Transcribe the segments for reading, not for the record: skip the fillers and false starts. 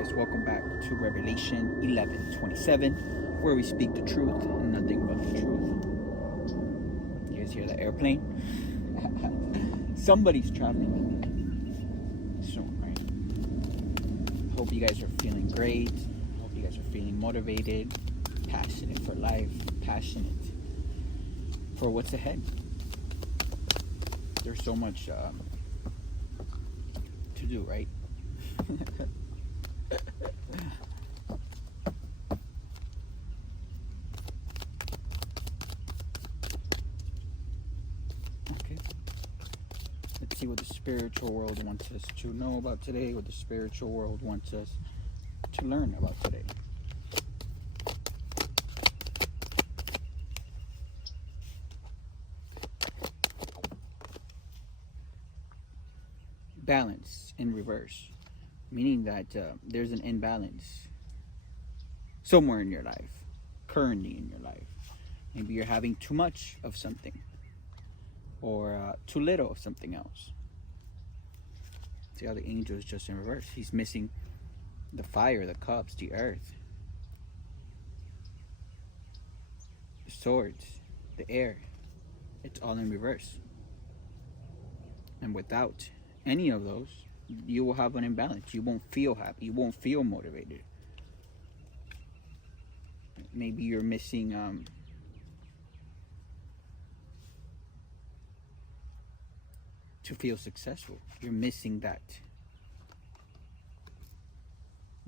guys? Welcome back to Revelation 11:27, where we speak the truth and nothing but the truth. You guys hear that airplane? Somebody's traveling soon, right? Hope you guys are feeling great. Hope you guys are feeling motivated, passionate for life, passionate for what's ahead. There's so much to do, right? Okay. Let's see what the spiritual world wants us to know about today, what the spiritual world wants us to learn about today. Balance in reverse, meaning that there's an imbalance somewhere in your life, currently in your life. Maybe you're having too much of something or too little of something else. See how the angel is just in reverse. He's missing the fire, the cups, the earth, the swords, the air. It's all in reverse. And without any of those, you will have an imbalance. You won't feel happy. You won't feel motivated. Maybe you're missing to feel successful. You're missing that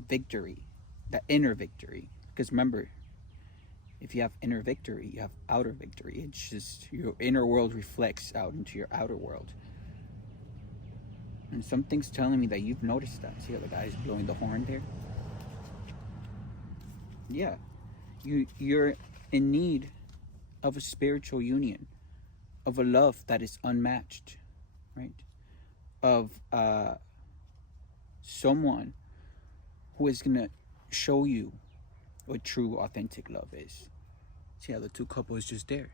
victory, that inner victory. Because remember, if you have inner victory, you have outer victory. It's just your inner world reflects out into your outer world. And something's telling me that you've noticed that. See how the guy's blowing the horn there? Yeah. You're in need of a spiritual union, of a love that is unmatched, right? Of someone who is going to show you what true, authentic love is. See how the two couples just there?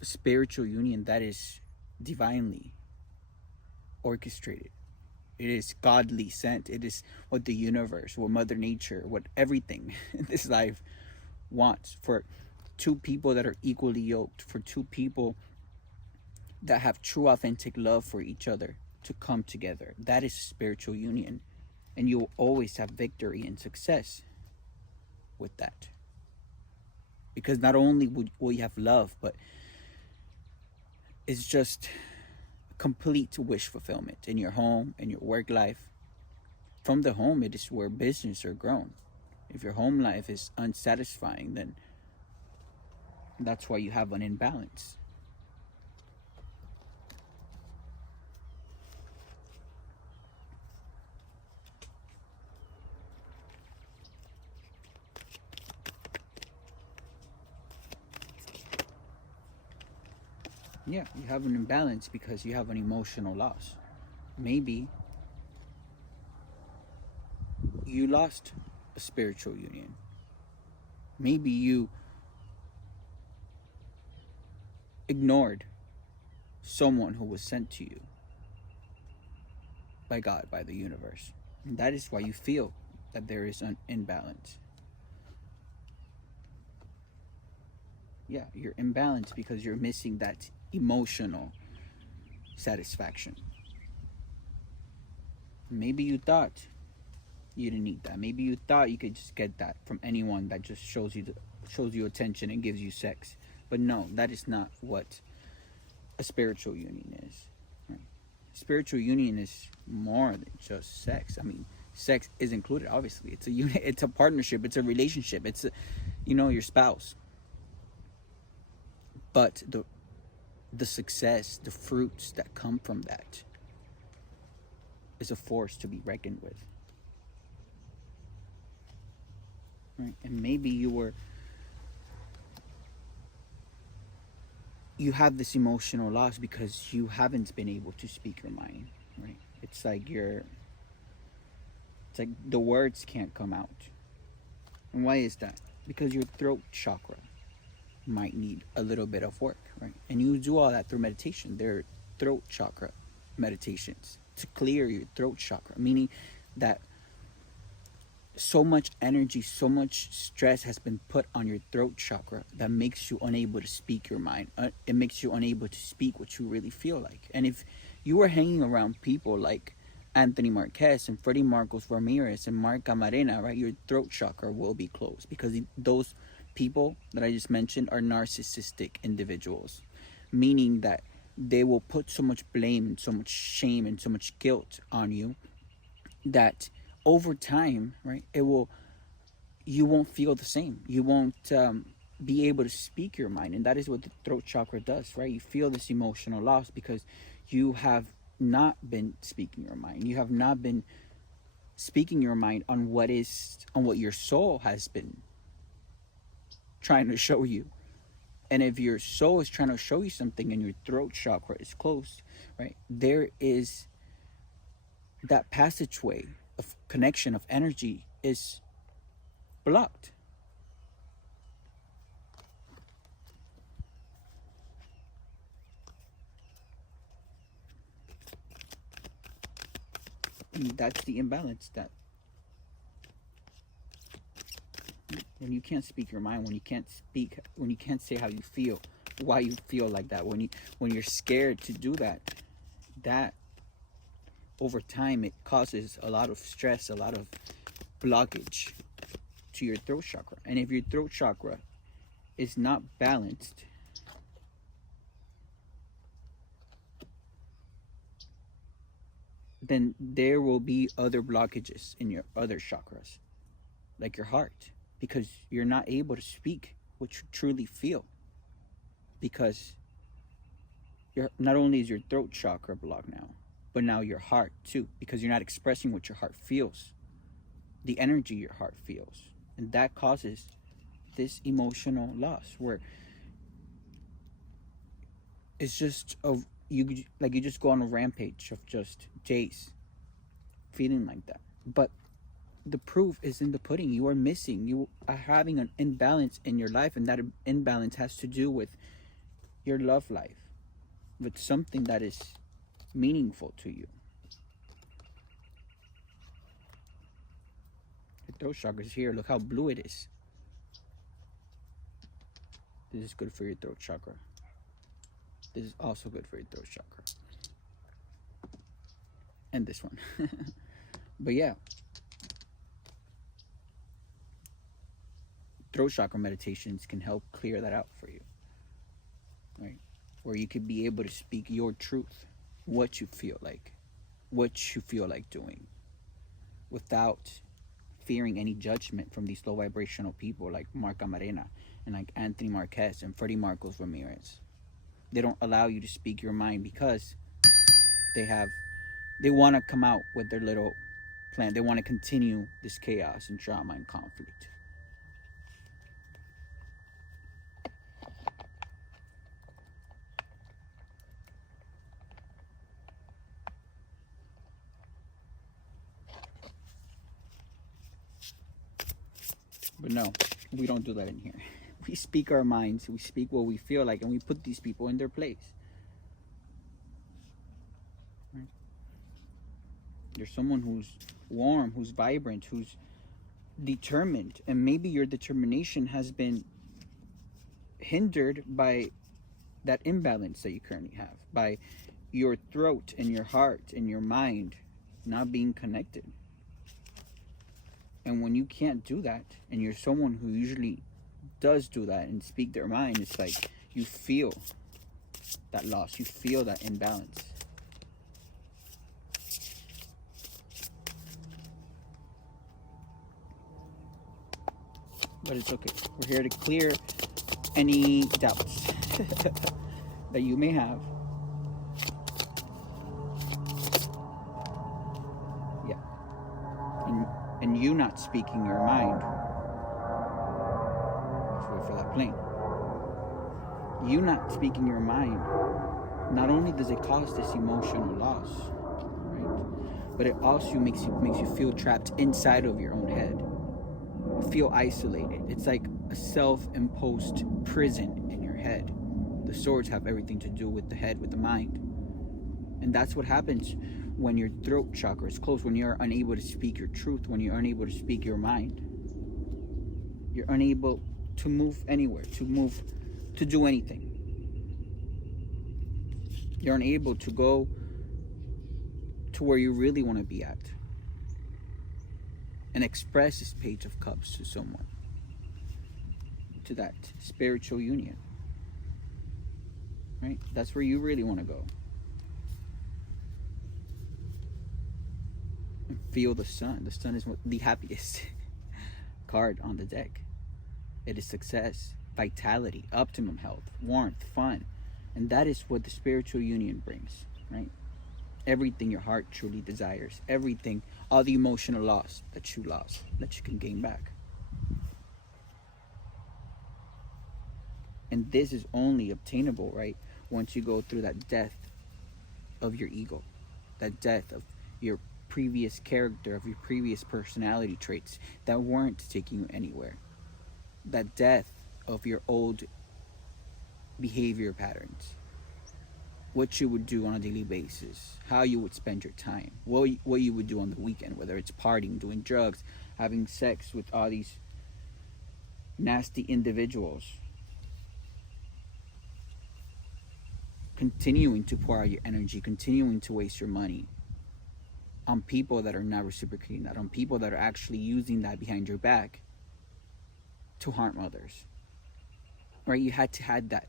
A spiritual union that is divinely orchestrated. It is godly sent. It is what the universe, what Mother Nature, what everything in this life wants for two people that are equally yoked, for two people that have true, authentic love for each other to come together. That is spiritual union. And you'll always have victory and success with that. Because not only will you have love, but it's just complete wish fulfillment in your home, in your work life. From the home, it is where business are grown. If your home life is unsatisfying, then that's why you have an imbalance. Yeah, you have an imbalance because you have an emotional loss. Maybe you lost a spiritual union. Maybe you ignored someone who was sent to you by God, by the universe. And that is why you feel that there is an imbalance. Yeah, you're imbalanced because you're missing that emotional satisfaction. Maybe you thought you didn't need that. Maybe you thought you could just get that from anyone that just shows you attention and gives you sex. But no, that is not what a spiritual union is. Right? Spiritual union is more than just sex. I mean, sex is included. Obviously, it's a unit. It's a partnership. It's a relationship. It's your spouse. But the success, the fruits that come from that is a force to be reckoned with. Right? And maybe you have this emotional loss because you haven't been able to speak your mind, right? It's like the words can't come out. And why is that? Because your throat chakra might need a little bit of work, right? And you do all that through meditation. There are throat chakra meditations to clear your throat chakra, meaning that so much energy, so much stress has been put on your throat chakra that makes you unable to speak your mind. It makes you unable to speak what you really feel like. And if you are hanging around people like Anthony Marquez and Freddie Marcos Ramirez and Mark Camarena, right, your throat chakra will be closed, because those people that I just mentioned are narcissistic individuals, meaning that they will put so much blame and so much shame and so much guilt on you that over time, right, you won't feel the same. You won't be able to speak your mind. And that is what the throat chakra does, right? You feel this emotional loss because you have not been speaking your mind. You have not been speaking your mind on what your soul has been trying to show you. And if your soul is trying to show you something and your throat chakra is closed, right, there is that passageway of connection of energy is blocked. And that's the imbalance, that when you can't speak your mind, when you can't say how you feel, why you feel like that, when you're scared to do that, that over time it causes a lot of stress, a lot of blockage to your throat chakra. And if your throat chakra is not balanced, then there will be other blockages in your other chakras, like your heart, because you're not able to speak what you truly feel, because not only is your throat chakra blocked now, but now your heart too, because you're not expressing what your heart feels, the energy your heart feels. And that causes this emotional loss, where it's just you just go on a rampage of just days feeling like that. But the proof is in the pudding. You are having an imbalance in your life, and that imbalance has to do with your love life, with something that is meaningful to you. The throat chakra is here. Look how blue it is. This is good for your throat chakra. This is also good for your throat chakra. And this one. But yeah, throat chakra meditations can help clear that out for you, right? Where you could be able to speak your truth, what you feel like doing, without fearing any judgment from these low vibrational people like Mark Camarena and like Anthony Marquez and Freddie Marcos Ramirez. They don't allow you to speak your mind because they want to come out with their little plan. They want to continue this chaos and drama and conflict. But no, we don't do that in here. We speak our minds, we speak what we feel like, and we put these people in their place. Right? There's someone who's warm, who's vibrant, who's determined, and maybe your determination has been hindered by that imbalance that you currently have, by your throat and your heart and your mind not being connected. And when you can't do that, and you're someone who usually does do that and speak their mind, it's like you feel that loss, you feel that imbalance. But it's okay. We're here to clear any doubts that you may have. Yeah. And you not speaking your mind. Let's wait for that plane. You not speaking your mind, not only does it cause this emotional loss, right, but it also makes you feel trapped inside of your own head. Feel isolated. It's like a self-imposed prison in your head. The swords have everything to do with the head, with the mind. And that's what happens when your throat chakra is closed, when you're unable to speak your truth, when you're unable to speak your mind. You're unable to move anywhere, to do anything. You're unable to go to where you really want to be at and express this Page of Cups to someone, to that spiritual union, right? That's where you really want to go. And feel the sun. The sun is the happiest card on the deck. It is success, vitality, optimum health, warmth, fun. And that is what the spiritual union brings, right? Everything your heart truly desires, everything, all the emotional loss that you lost, that you can gain back. And this is only obtainable, right, once you go through that death of your ego, that death of your previous character, of your previous personality traits that weren't taking you anywhere, that death of your old behavior patterns, what you would do on a daily basis, how you would spend your time, what you would do on the weekend, whether it's partying, doing drugs, having sex with all these nasty individuals, continuing to pour out your energy, continuing to waste your money on people that are not reciprocating that, on people that are actually using that behind your back to harm others, right? You had to have that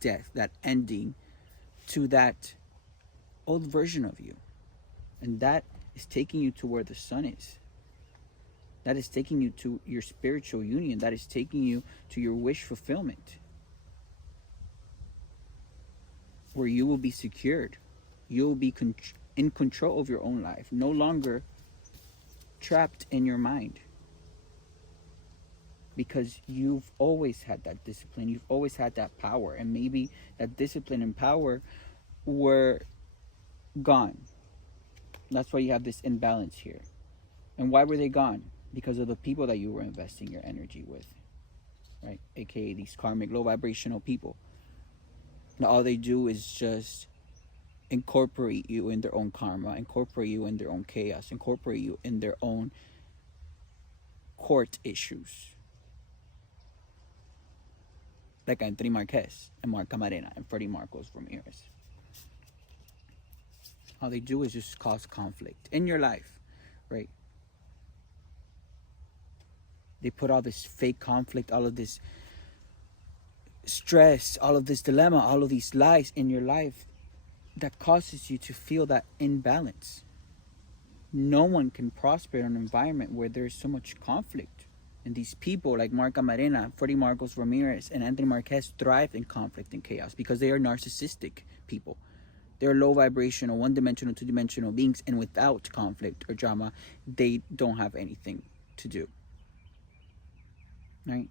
death, that ending to that old version of you. And that is taking you to where the sun is. That is taking you to your spiritual union. That is taking you to your wish fulfillment, where you will be secured. You will be in control of your own life, no longer trapped in your mind. Because you've always had that discipline, you've always had that power, and maybe that discipline and power were gone. That's why you have this imbalance here. And why were they gone? Because of the people that you were investing your energy with, right? AKA these karmic low vibrational people. Now all they do is just incorporate you in their own karma, incorporate you in their own chaos, incorporate you in their own court issues. Like Anthony Marquez and Mark Camarena and Freddie Marcos Ramirez. All they do is just cause conflict in your life, right? They put all this fake conflict, all of this stress, all of this dilemma, all of these lies in your life that causes you to feel that imbalance. No one can prosper in an environment where there's so much conflict. And these people like Mark Camarena, Freddie Marcos Ramirez, and Anthony Marquez thrive in conflict and chaos because they are narcissistic people. They're low vibrational, one-dimensional, two-dimensional beings, and without conflict or drama, they don't have anything to do. Right?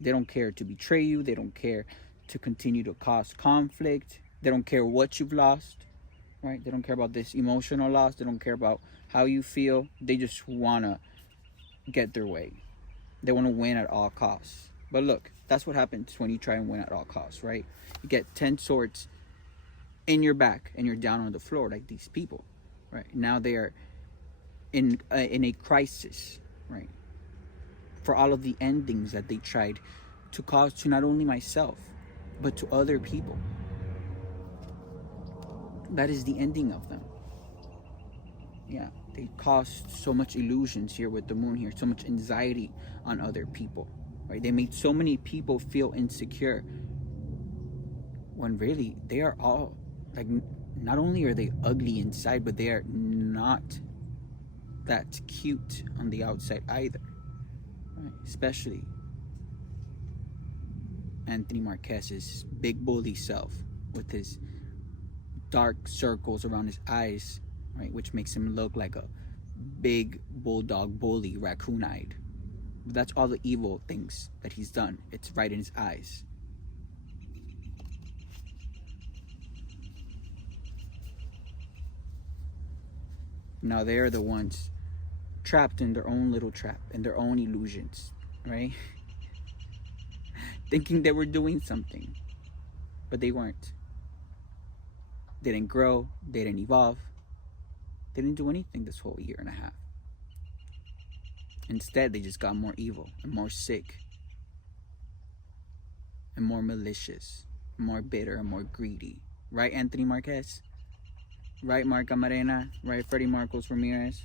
They don't care to betray you. They don't care to continue to cause conflict. They don't care what you've lost. Right? They don't care about this emotional loss. They don't care about how you feel. They just want to get their way. They want to win at all costs. But look, that's what happens when you try and win at all costs, right? You get 10 swords in your back and you're down on the floor like these people, right? Now they are in a crisis, right? For all of the endings that they tried to cause to not only myself, but to other people. That is the ending of them. Yeah, they caused so much illusions here with the moon here, so much anxiety on other people, right? They made so many people feel insecure when really they are all, like, not only are they ugly inside, but they are not that cute on the outside either, right? Especially Anthony Marquez's big bully self with his dark circles around his eyes, right, which makes him look like a big bulldog bully, raccoon-eyed. That's all the evil things that he's done. It's right in his eyes. Now they're the ones trapped in their own little trap, in their own illusions, right? Thinking they were doing something, but they weren't. They didn't grow. They didn't evolve. They didn't do anything this whole year and a half. Instead, they just got more evil and more sick and more malicious, more bitter and more greedy. Right, Anthony Marquez? Right, Mark Amarena? Right, Freddie Marcos Ramirez?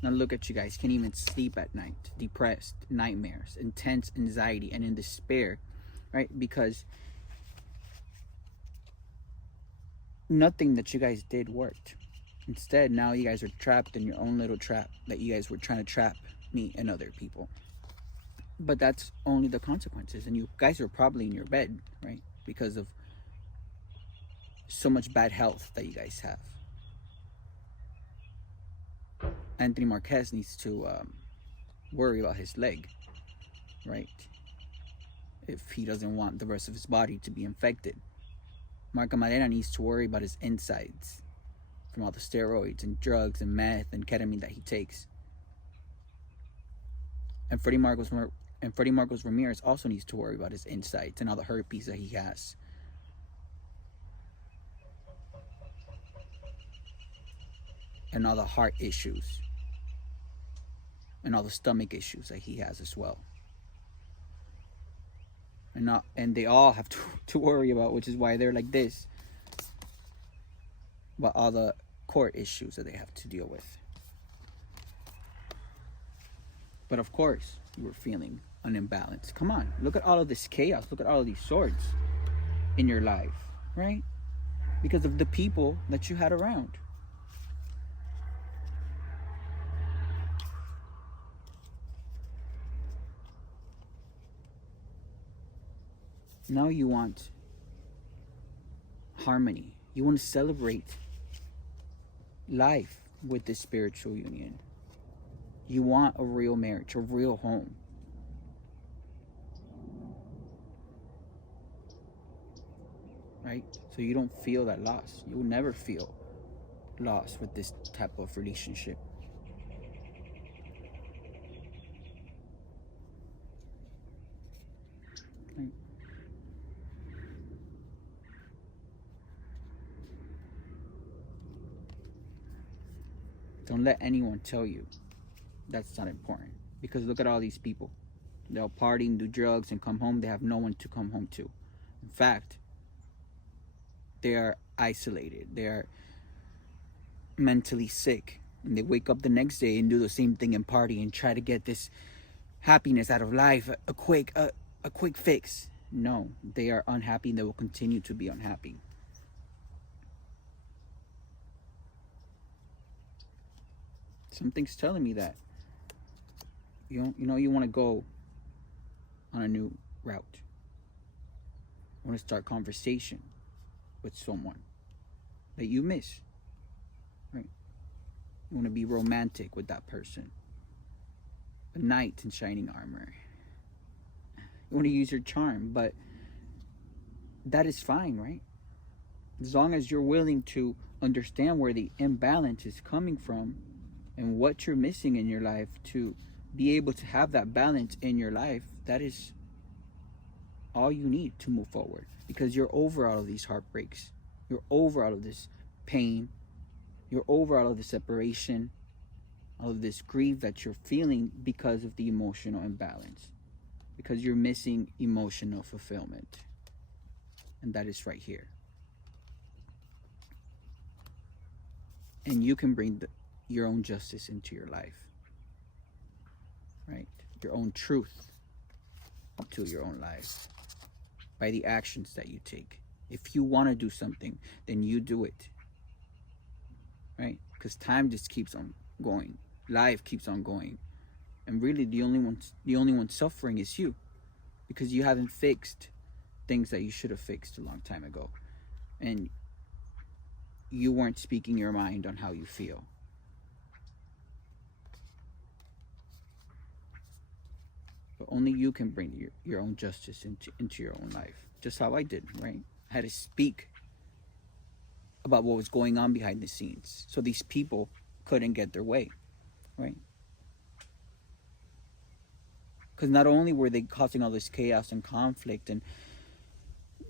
Now look at you guys. Can't even sleep at night. Depressed, nightmares, intense anxiety, and in despair. Right? Because nothing that you guys did worked. Instead, now you guys are trapped in your own little trap that you guys were trying to trap me and other people. But that's only the consequences. And you guys are probably in your bed, right? Because of so much bad health that you guys have. Anthony Marquez needs to worry about his leg, right? If he doesn't want the rest of his body to be infected. Mark Amarena needs to worry about his insides from all the steroids and drugs and meth and ketamine that he takes. And Freddie Marcos Ramirez also needs to worry about his insides and all the herpes that he has. And all the heart issues. And all the stomach issues that he has as well. And they all have to worry about, which is why they're like this. About all the court issues that they have to deal with. But of course, you were feeling an imbalance. Come on, look at all of this chaos. Look at all of these swords in your life, right? Because of the people that you had around. Now you want harmony. You want to celebrate life with this spiritual union. You want a real marriage, a real home. Right? So you don't feel that loss. You will never feel loss with this type of relationship. Right? Don't let anyone tell you that's not important. Because look at all these people. They'll party and do drugs and come home. They have no one to come home to. In fact, they are isolated. They are mentally sick. And they wake up the next day and do the same thing and party and try to get this happiness out of life, a quick fix. No, they are unhappy and they will continue to be unhappy. Something's telling me that you want to go on a new route. You want to start conversation with someone that you miss, right? You want to be romantic with that person, a knight in shining armor. You want to use your charm, but that is fine, right? As long as you're willing to understand where the imbalance is coming from and what you're missing in your life to be able to have that balance in your life, that is all you need to move forward. Because you're over all of these heartbreaks. You're over all of this pain. You're over all of the separation, all of this grief that you're feeling because of the emotional imbalance. Because you're missing emotional fulfillment. And that is right here. And you can bring your own justice into your life. Right? Your own truth into your own life. By the actions that you take. If you want to do something, then you do it. Right? Because time just keeps on going. Life keeps on going. And really the only one suffering is you. Because you haven't fixed things that you should have fixed a long time ago. And you weren't speaking your mind on how you feel. But only you can bring your own justice into your own life. Just how I did, right? I had to speak about what was going on behind the scenes. So these people couldn't get their way, right? Because not only were they causing all this chaos and conflict and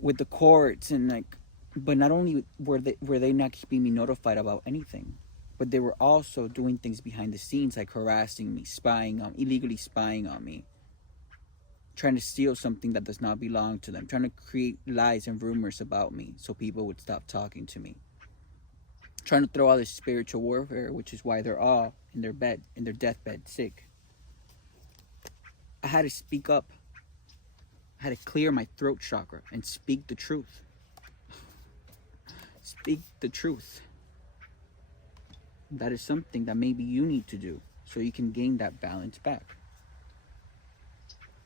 with the courts and like But not only were they not keeping me notified about anything, but they were also doing things behind the scenes, like harassing me, illegally spying on me, trying to steal something that does not belong to them, trying to create lies and rumors about me so people would stop talking to me, trying to throw all this spiritual warfare, which is why they're all in their deathbed, sick. I had to speak up. I had to clear my throat chakra and speak the truth. Speak the truth. That is something that maybe you need to do so you can gain that balance back.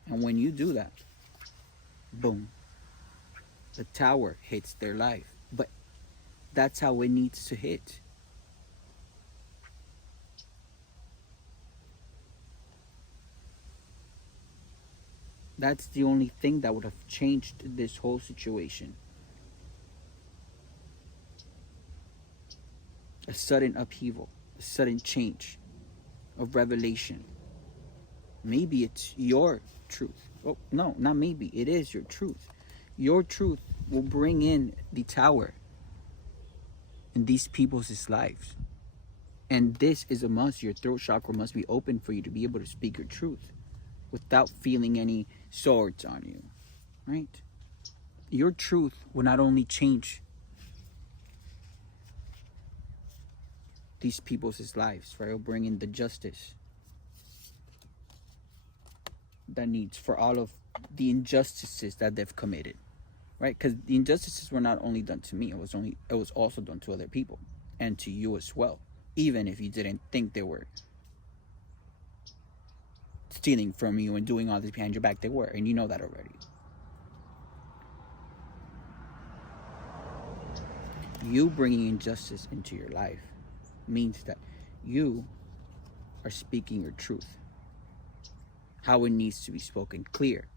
And when you do that, boom, the tower hits their life. But that's how it needs to hit. That's the only thing that would have changed this whole situation. A sudden upheaval, a sudden change of revelation. Maybe it's your truth. Oh, no, not maybe. It is your truth. Your truth will bring in the tower in these people's lives. And this is a must. Your throat chakra must be open for you to be able to speak your truth without feeling any swords on you, right? Your truth will not only change these people's lives, right? It will bring in the justice that needs for all of the injustices that they've committed, right? Because the injustices were not only done to me, it was also done to other people and to you as well, even if you didn't think they were stealing from you and doing all this behind your back. They were, and you know that already. You bringing injustice into your life means that you are speaking your truth, how it needs to be spoken, clear,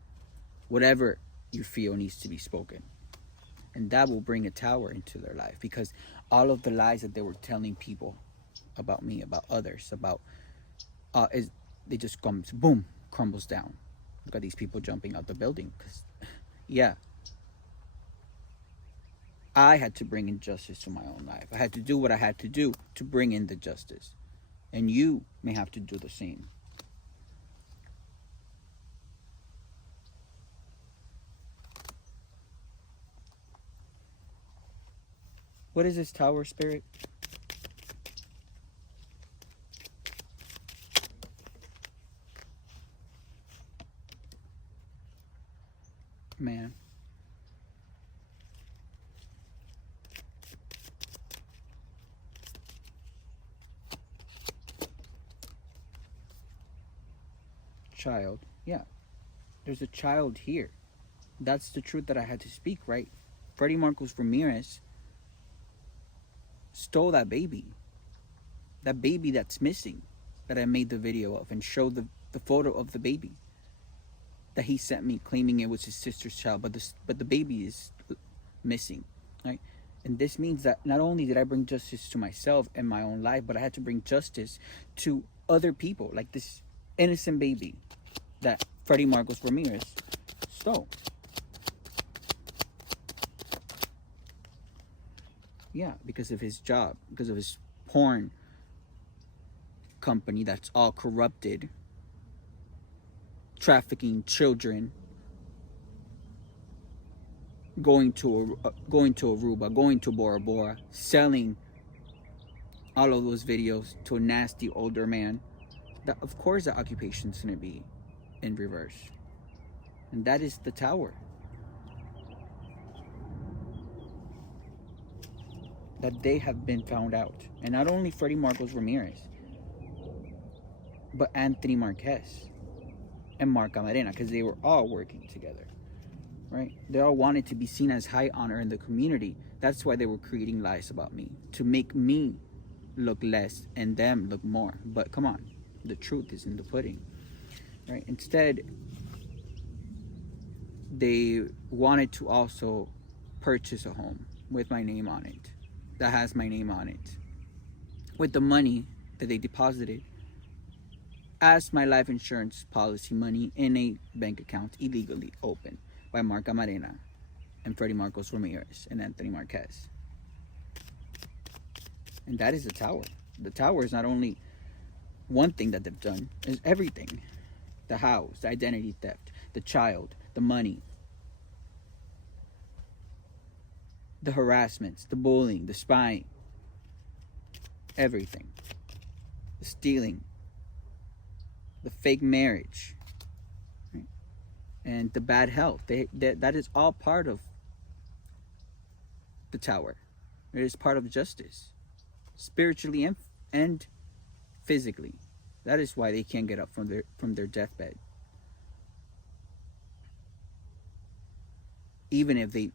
whatever you feel needs to be spoken. And that will bring a tower into their life, because all of the lies that they were telling people about me, about others, about they just comes, boom, crumbles down. Look at these people jumping out the building. Because, yeah, I had to bring injustice to my own life. I had to do what I had to do to bring in the justice. And you may have to do the same. What is this tower, spirit? Man. Child. Yeah. There's a child here. That's the truth that I had to speak, right? Freddie Marcos Ramirez stole that baby. That baby that's missing, that I made the video of and showed the photo of the baby that he sent me, claiming it was his sister's child, but the baby is missing, right? And this means that not only did I bring justice to myself and my own life, but I had to bring justice to other people, like this innocent baby that Freddie Marcos Ramirez stole. Yeah, because of his job, because of his porn company that's all corrupted, trafficking children, going to Aruba, going to Bora Bora, selling all of those videos to a nasty older man. That, of course, the occupation's gonna be in reverse, and that is the tower. That they have been found out, and not only Freddie Marcos Ramirez, but Anthony Marquez and Mark Camarena, because they were all working together, right? They all wanted to be seen as high honor in the community. That's why they were creating lies about me, to make me look less and them look more. But come on, the truth is in the pudding, right? Instead, they wanted to also purchase a home with my name on it, that has my name on it, with the money that they deposited as my life insurance policy money in a bank account illegally opened by Mark Camarena and Freddie Marcos Ramirez and Anthony Marquez. And that is the tower. The tower is not only one thing that they've done, it's everything. The house, the identity theft, the child, the money, the harassments, the bullying, the spying, everything. The stealing, the fake marriage, right? And the bad health. That is all part of the tower. It is part of justice, spiritually and physically. That is why they can't get up from their deathbed. Even if they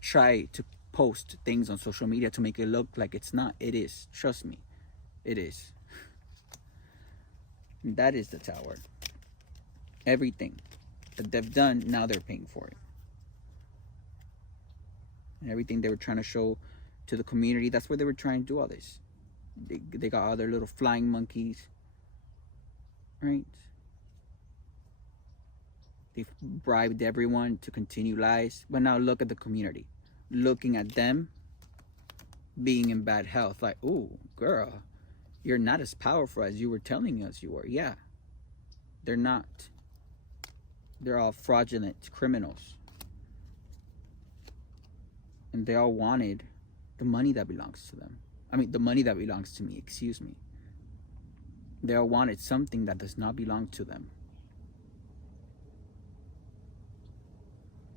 try to post things on social media to make it look like it's not, it is. Trust me, it is. And that is the tower. Everything that they've done, now they're paying for it. And everything they were trying to show to the community, that's where they were trying to do all this. They got all their little flying monkeys, right? They've bribed everyone to continue lies. But now look at the community. Looking at them being in bad health. Like, ooh, girl, you're not as powerful as you were telling us you were. Yeah, they're not. They're all fraudulent criminals. And they all wanted the money that belongs to them. I mean, the money that belongs to me, excuse me. They all wanted something that does not belong to them.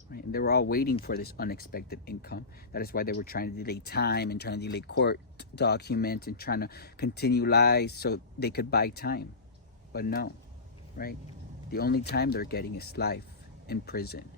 Right? And they were all waiting for this unexpected income. That is why they were trying to delay time and trying to delay court documents and trying to continue lies so they could buy time. But no, right? The only time they're getting is life in prison.